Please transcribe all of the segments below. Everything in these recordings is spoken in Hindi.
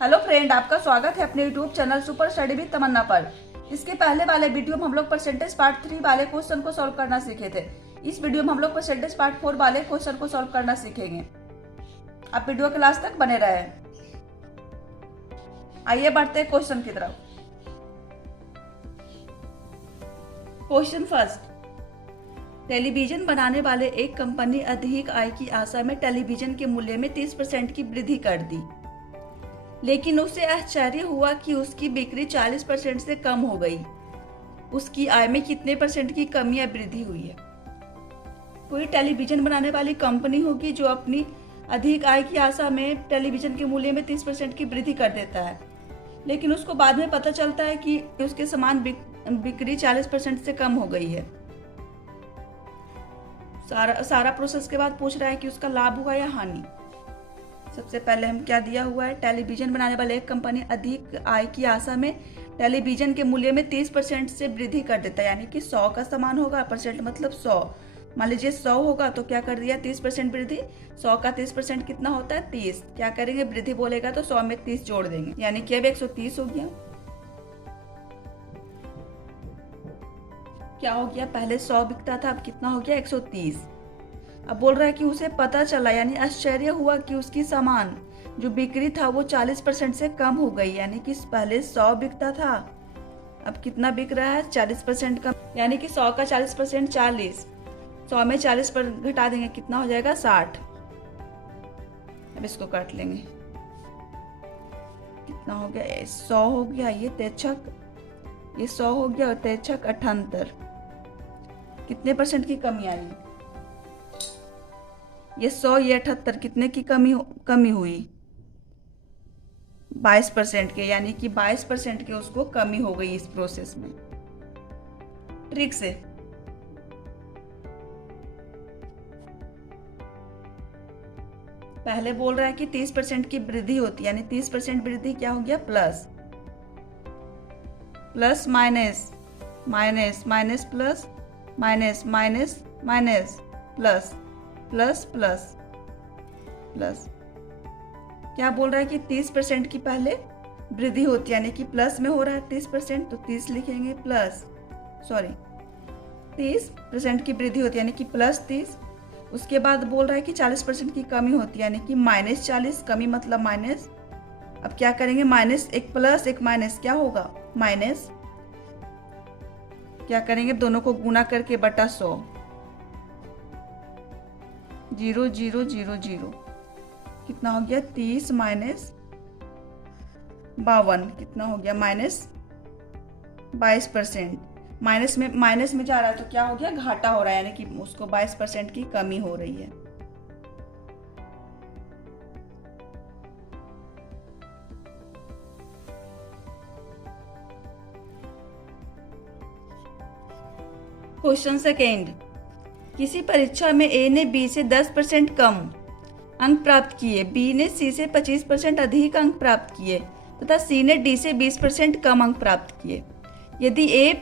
हेलो फ्रेंड, आपका स्वागत है अपने YouTube channel super study with Tamanna पर। इसके पहले वाले वीडियो में हम लोग परसेंटेज पार्ट 3 वाले क्वेश्चन को सॉल्व करना सीखे थे। इस वीडियो में हम लोग परसेंटेज पार्ट 4 वाले क्वेश्चन को सॉल्व करना सीखेंगे। आप वीडियो के लास्ट तक बने रहे। आइए बढ़ते हैं क्वेश्चन की तरफ। क्वेश्चन फर्स्ट, टेलीविजन बनाने वाले एक कंपनी अधिक आय की आशा में टेलीविजन के मूल्य में 30% की वृद्धि कर दी, लेकिन उसे आश्चर्य हुआ कि उसकी बिक्री 40% से कम हो गई। उसकी आय में कितने परसेंट की कमी या वृद्धि हुई है? कोई टेलीविजन बनाने वाली कंपनी होगी जो अपनी अधिक आय की आशा में टेलीविजन के मूल्य में 30% की वृद्धि कर देता है, लेकिन उसको बाद में पता चलता है कि उसके सामान बिक्री 40% से कम हो गई है। सारा प्रोसेस के बाद पूछ रहा है कि उसका लाभ हुआ या हानि। सबसे पहले हम क्या दिया हुआ है, टेलीविजन बनाने वाले एक कंपनी अधिक आय की आशा में टेलीविजन के मूल्य में 30% से वृद्धि कर देता है, यानी कि 100 का सामान होगा, परसेंट मतलब 100। मान लीजिए 100 होगा तो क्या कर दिया, 30% वृद्धि। 100 का 30% कितना होता है, 30। क्या करेंगे, वृद्धि बोलेगा तो 100 में 30 जोड़ देंगे, यानी कि अब 130 हो गया। क्या हो गया, पहले 100 बिकता था, अब कितना हो गया, 130। अब बोल रहा है कि उसे पता चला यानी आश्चर्य हुआ कि उसकी सामान जो बिक्री था वो 40% से कम हो गई, यानी कि पहले 100 बिकता था, अब कितना बिक रहा है, 40% कम, यानी कि 100 का 40% 40। 100 में 40 पर घटा देंगे, कितना हो जाएगा, 60। अब इसको काट लेंगे, कितना हो गया, 100 हो गया, ये 100 हो गया और 78। कितने परसेंट की कमी आई, ये 100 ये 78, कितने की कमी हुई, 22% के, यानी कि 22% के उसको कमी हो गई इस प्रोसेस में। ट्रिक से पहले बोल रहा है कि 30% की वृद्धि होती है, यानी 30% वृद्धि क्या हो गया, plus plus minus minus minus plus minus minus minus plus plus plus plus. क्या बोल रहा है कि 30% की पहले वृद्धि होती है, यानी कि प्लस में हो रहा है 30%, तो 30 लिखेंगे, प्लस 30% की वृद्धि होती है, यानी कि प्लस 30। उसके बाद बोल रहा है कि 40% की कमी होती है, यानी कि -40, कमी मतलब माइनस। अब क्या करेंगे, माइनस, एक प्लस एक माइनस, क्या होगा, माइनस। क्या करेंगे, दोनों को गुना करके बटा 100, 0 0 0 0, कितना हो गया, 30 माइनस 52, कितना हो गया, -22%। माइनस में जा रहा है तो क्या हो गया, घाटा हो रहा है, यानी कि उसको 22% की कमी हो रही है। क्वेश्चन सेकेंड, किसी परीक्षा में ए ने बी से 10% कम अंक प्राप्त किए, बी ने सी से 25% अधिक अंक प्राप्त किए तथा सी ने डी से 20% कम अंक प्राप्त किए। यदि ए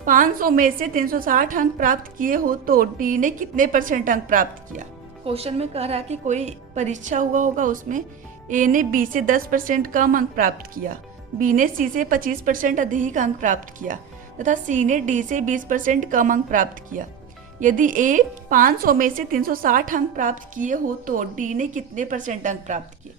500 में से 360 अंक प्राप्त किए हो तो डी ने कितने परसेंट अंक प्राप्त किया। क्वेश्चन में कह रहा है कि कोई परीक्षा हुआ होगा, उसमें ए ने बी से 10% कम अंक प्राप्त किया, बी ने सी से 25% अधिक अंक प्राप्त किया तथा सी ने डी से 20% कम अंक प्राप्त किया। यदि ए 500 में से 360 अंक प्राप्त किए हो तो डी ने कितने परसेंट अंक प्राप्त किए।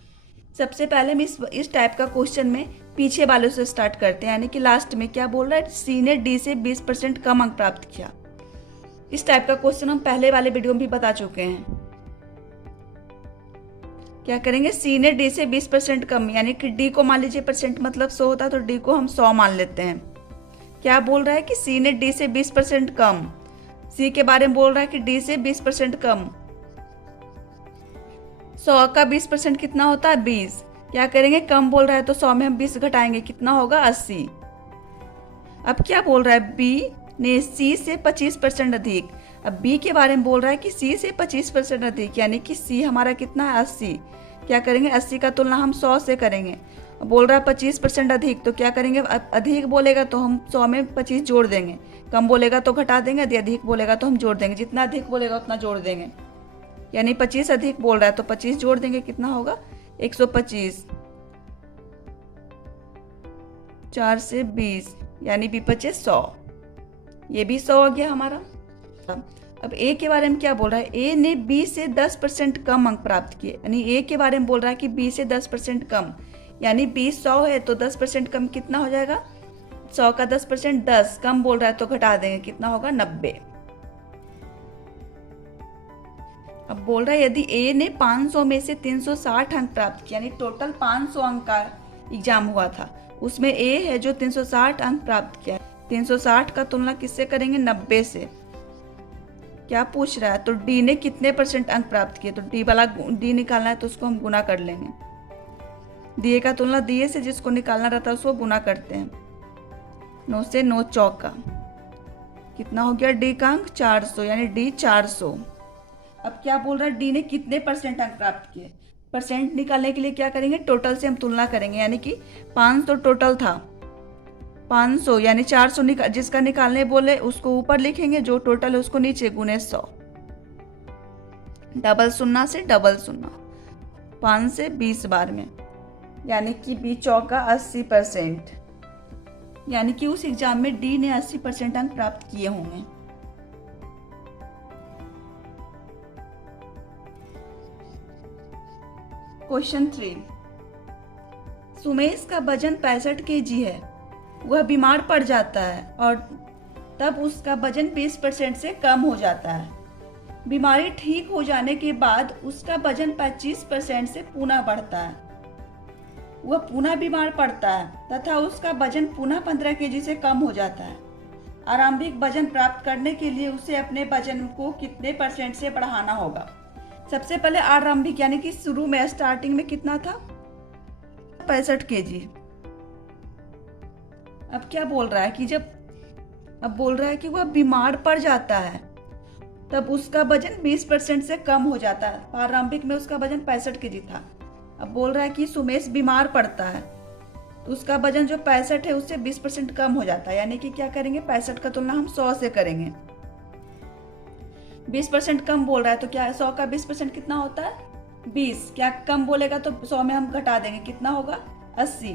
सबसे पहले हम इस टाइप का क्वेश्चन में पीछे वालों से स्टार्ट करते हैं, यानी कि लास्ट में क्या बोल रहा है, सी ने डी से 20% कम अंक प्राप्त किया। इस टाइप का क्वेश्चन हम पहले वाले वीडियो में भी बता चुके हैं। क्या करेंगे, सी ने डी से 20% कम, यानी कि डी को मान लीजिए परसेंट मतलब 100 होता है तो डी को हम 100 मान लेते हैं। क्या बोल रहा है कि सी ने डी से 20% कम, सी के बारे में बोल रहा है कि डी से 20% कम। 100 का 20% कितना होता है, 20। क्या करेंगे, कम बोल रहा है तो 100 में हम 20 घटाएंगे, कितना होगा, 80। अब क्या बोल रहा है, बी ने सी से 25% अधिक। अब बी के बारे में बोल रहा है कि सी से 25% अधिक, यानी कि सी हमारा कितना है, 80। क्या करेंगे, 80 का तुलना हम 100 से करेंगे। बोल रहा है 25% अधिक, तो क्या करेंगे, अधिक बोलेगा तो हम 100 में 25 जोड़ देंगे, कम बोलेगा तो घटा देंगे, यदि अधिक बोलेगा तो हम जोड़ देंगे, जितना अधिक बोलेगा उतना जोड़ देंगे। यानी 25 अधिक बोल रहा है तो 25 जोड़ देंगे, कितना होगा, 125। 4 से 20 यानी बी बचे 100। ये भी 100 हो गया हमारा। अब ए के बारे में क्या बोल रहा है, ए ने बी से 10% कम अंक प्राप्त किए, यानी ए के बारे में बोल रहा है कि बी से 10% कम, यानी बी 100 है तो 10% कम कितना हो जाएगा, 100 का 10% 10, कम बोल रहा है तो घटा देंगे, कितना होगा 90। अब बोल रहा है यदि ए ने 500 में से 360 अंक प्राप्त किया, यानी टोटल 500 अंक का एग्जाम हुआ था, उसमें ए है जो 360 अंक प्राप्त किया, 360 का तुलना किससे करेंगे, 90 से। क्या पूछ रहा है, तो डी ने कितने % अंक प्राप्त किए, तो डी वाला डी निकालना है तो उसको हम गुना कर लेंगे। दिए का तुलना दिए से जिसको निकालना रहता है उसको गुना करते हैं। 9 से 9 चौका, कितना हो गया डी का अंक 400, यानी डी 400। अब क्या बोल रहा है, डी ने कितने % अंक प्राप्त किए, परसेंट निकालने के लिए क्या करेंगे, टोटल से हम तुलना करेंगे, यानी कि 500 टोटल था, 500 यानी 400 जिसका निकालने बोले उसको ऊपर लिखेंगे, जो टोटल है उसको नीचे, गुने 100, डबल शून्य से डबल शून्य, 5 से 20 बार में, यानी कि बी चौका 80%, यानी कि उस एग्जाम में डी ने 80% अंक प्राप्त किए होंगे। क्वेश्चन 3, सुमेश का वजन 65 kg है, वह बीमार पड़ जाता है और तब उसका वजन 20% से कम हो जाता है। बीमारी ठीक हो जाने के बाद उसका वजन 25% से पुनः बढ़ता है। वह पुनः बीमार पड़ता है तथा उसका वजन पुनः 15 kg से कम हो जाता है। आरंभिक वजन प्राप्त करने के लिए उसे अपने वजन को कितने % से बढ़ाना होगा। सबसे पहले आरंभिक यानी कि शुरू में स्टार्टिंग में कितना था, 65 kg। अब क्या बोल रहा है कि अब बोल रहा है कि वह बीमार पड़ जाता है तब उसका वजन 20% से कम हो जाता है। प्रारंभिक में उसका वजन 65 kg था। अब बोल रहा है कि सुमेश बीमार पड़ता है तो उसका वजन जो 65 है उससे 20% कम हो जाता है, यानी कि क्या करेंगे, 65 का तुलना हम 100 से करेंगे। 20% कम बोल रहा है तो क्या 100 का 20% कितना होता है, 20। क्या कम बोलेगा तो 100 में हम घटा देंगे, कितना होगा 80,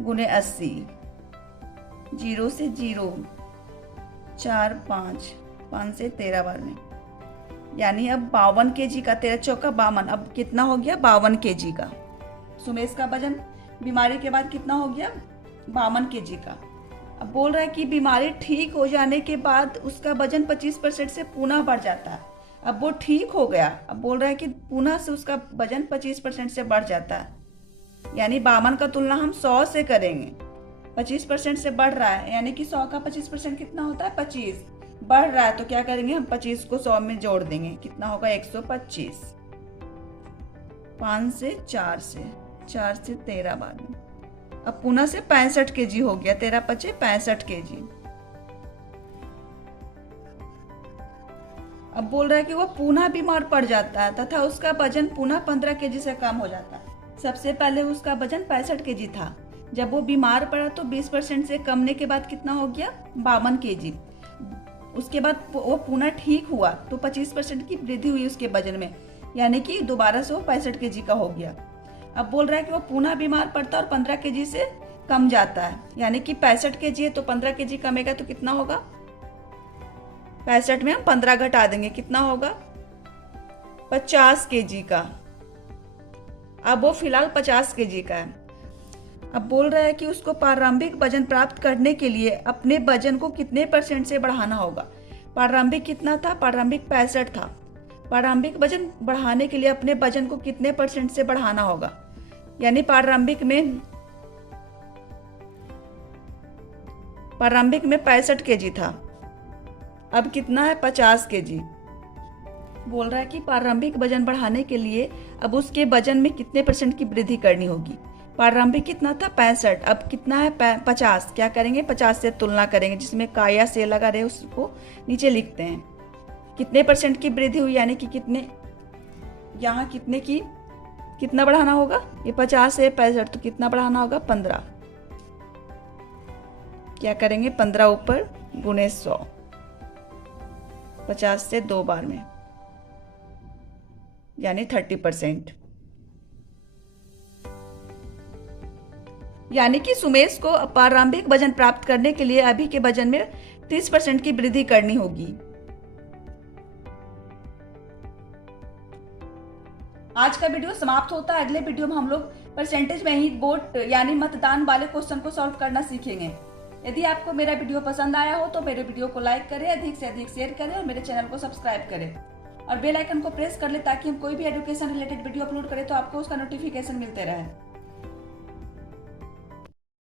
गुने 80, 0 से 0, 4 5, 5 से 13 बार में, यानी अब 52 kg का, 13 चौका 52, अब कितना हो गया 52 kg का। सुमेश का वजन बीमारी के बाद कितना हो गया, 52 kg का। अब बोल रहा है कि बीमारी ठीक हो जाने के बाद उसका वजन 25% से पुनः बढ़ जाता है। अब वो ठीक हो गया, अब बोल रहा है कि पुनः से उसका वजन 25% से बढ़ जाता है, यानी 52 का तुलना हम 100 से करेंगे। 25% से बढ़ रहा है, यानी कि 100 का 25% कितना होता है, 25। बढ़ रहा है तो क्या करेंगे, हम 25 को 100 में जोड़ देंगे, कितना होगा 125। 5 से 4 से 13 बार में, अब पुनः से 65 kg हो गया, 13 पचे 65 kg। अब बोल रहा है कि वह पुनः बीमार पड़ जाता है तथा उसका वजन पुनः 15 kg से कम हो जाता है। सबसे पहले उसका वजन 65 kg था, जब वो बीमार पड़ा तो 20% से कमने के बाद कितना हो गया, 52 kg। उसके बाद वो पुनः ठीक हुआ तो 25% की वृद्धि हुई उसके वजन में, यानी कि दोबारा से वो 65 kg का हो गया। अब बोल रहा है कि वो पुनः बीमार पड़ता है और 15 kg से कम जाता है, यानी कि 65 kg है तो 15 kg कमेगा तो कितना होगा, 65 में हम 15 घटा देंगे, कितना होगा 50 kg का। अब वो फिलहाल 50 kg का है। अब बोल रहा है कि उसको प्रारंभिक वजन प्राप्त करने के लिए अपने वजन को कितने % से बढ़ाना होगा। प्रारंभिक कितना था, प्रारंभिक 65 था। प्रारंभिक वजन बढ़ाने के लिए अपने वजन को कितने % से बढ़ाना होगा, यानी प्रारंभिक में 65 kg था, अब कितना है 50 kg। बोल रहा है कि प्रारंभिक वजन बढ़ाने के लिए अब उसके वजन में कितने % की वृद्धि करनी होगी। प्रारंभिक कितना था 65, अब कितना है 50। क्या करेंगे, 50 से तुलना करेंगे, जिसमें का या से लगा रहे उसको नीचे लिखते हैं। कितने % की वृद्धि हुई, यानी कि कितने, यहाँ कितने की कितना बढ़ाना होगा, ये 50 से 65 तो कितना बढ़ाना होगा 15। क्या करेंगे 15 ऊपर गुने 100, 50 से 2 बार में, यानी 30%। यानी कि सुमेश को प्रारंभिक वजन प्राप्त करने के लिए अभी के वजन में 30% की वृद्धि करनी होगी। आज का वीडियो समाप्त होता है। अगले वीडियो में हम लोग परसेंटेज में ही वोट यानी मतदान वाले क्वेश्चन को सॉल्व करना सीखेंगे। यदि आपको मेरा वीडियो पसंद आया हो तो मेरे वीडियो को लाइक करें, अधिक से अधिक शेयर करें और मेरे चैनल को सब्सक्राइब करें और बेल आइकन को प्रेस कर ले ताकि हम कोई भी एजुकेशन रिलेटेड वीडियो अपलोड करें तो आपको उसका नोटिफिकेशन मिलते रहे।